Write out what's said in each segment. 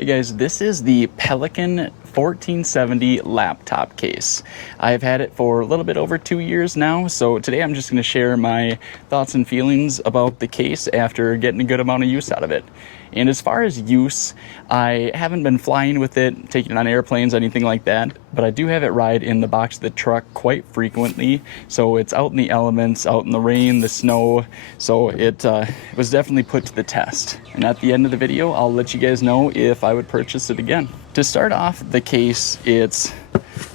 Hey guys, this is the Pelican 1470 laptop case. I've had it for a little bit over 2 years now, so today I'm just going to share my thoughts and feelings about the case after getting a good amount of use out of it. And as far as use, I haven't been flying with it, taking it on airplanes, anything like that, but I do have it ride in the box of the truck quite frequently, so it's out in the elements, out in the rain, the snow, so it was definitely put to the test. And at the end of the video, I'll let you guys know if I would purchase it again. To start off the case, it's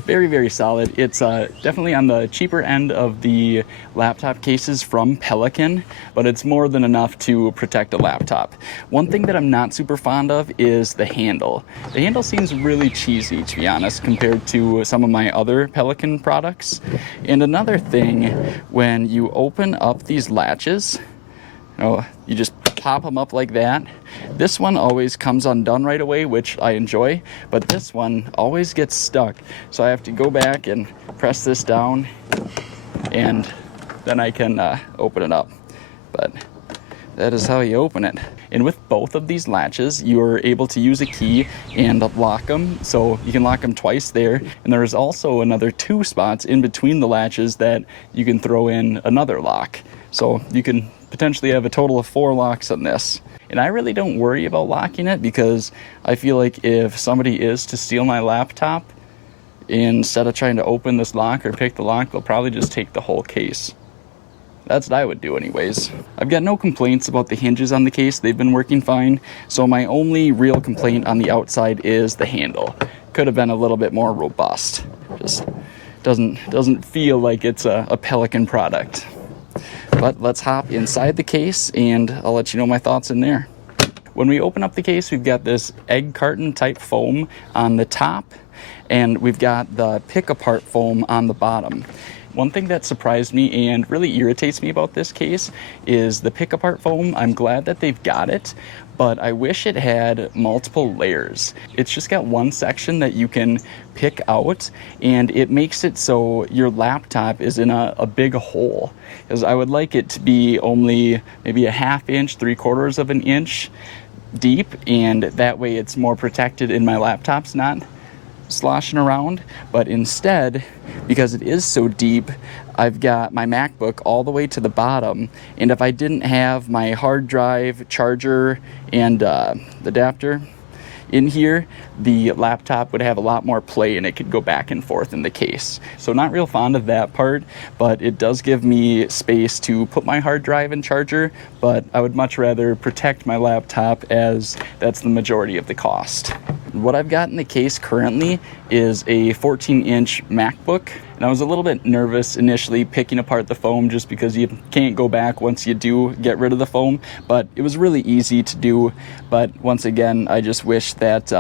very, very solid. It's definitely on the cheaper end of the laptop cases from Pelican, but it's more than enough to protect a laptop. One thing that I'm not super fond of is the handle. The handle seems really cheesy, to be honest, compared to some of my other Pelican products. And another thing, when you open up these latches, you just pop them up like that. This one always comes undone right away, which I enjoy, but this one always gets stuck. So I have to go back and press this down, and then I can open it up. But that is how you open it. And with both of these latches, you're able to use a key and lock them. So you can lock them twice there. And there's also another 2 spots in between the latches that you can throw in another lock. So you can potentially have a total of 4 locks on this. And I really don't worry about locking it because I feel like if somebody is to steal my laptop, instead of trying to open this lock or pick the lock, they'll probably just take the whole case. That's what I would do anyways. I've got no complaints about the hinges on the case. They've been working fine. So my only real complaint on the outside is the handle. Could have been a little bit more robust. Just doesn't feel like it's a Pelican product. But let's hop inside the case and I'll let you know my thoughts in there. When we open up the case, we've got this egg carton type foam on the top, and we've got the pick apart foam on the bottom. One thing that surprised me and really irritates me about this case is the pick apart foam. I'm glad that they've got it, but I wish it had multiple layers. It's just got one section that you can pick out, and it makes it so your laptop is in a big hole. Because I would like it to be only maybe a 1/2 inch, 3/4 of an inch deep, and that way it's more protected and my laptop's not sloshing around. But instead, because it is so deep, I've got my MacBook all the way to the bottom, and if I didn't have my hard drive, charger, and the adapter in here, the laptop would have a lot more play and it could go back and forth in the case. So not real fond of that part, but it does give me space to put my hard drive and charger, but I would much rather protect my laptop as that's the majority of the cost. What I've got in the case currently is a 14-inch MacBook, and I was a little bit nervous initially picking apart the foam just because you can't go back once you do get rid of the foam, but it was really easy to do. But once again, I just wish that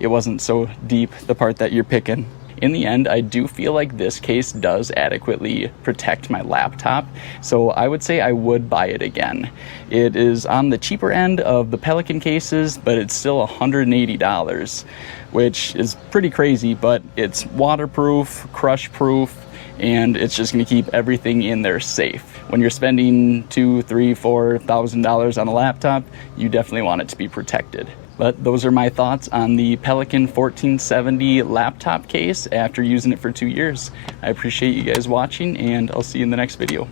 it wasn't so deep, the part that you're picking. In the end, I do feel like this case does adequately protect my laptop, so I would say I would buy it again. It is on the cheaper end of the Pelican cases, but it's still $180, which is pretty crazy, but it's waterproof, crush proof, and it's just going to keep everything in there safe. When you're spending $2,000, $3,000, $4,000 on a laptop, you definitely want it to be protected. But those are my thoughts on the Pelican 1470 laptop case after using it for 2 years. I appreciate you guys watching, and I'll see you in the next video.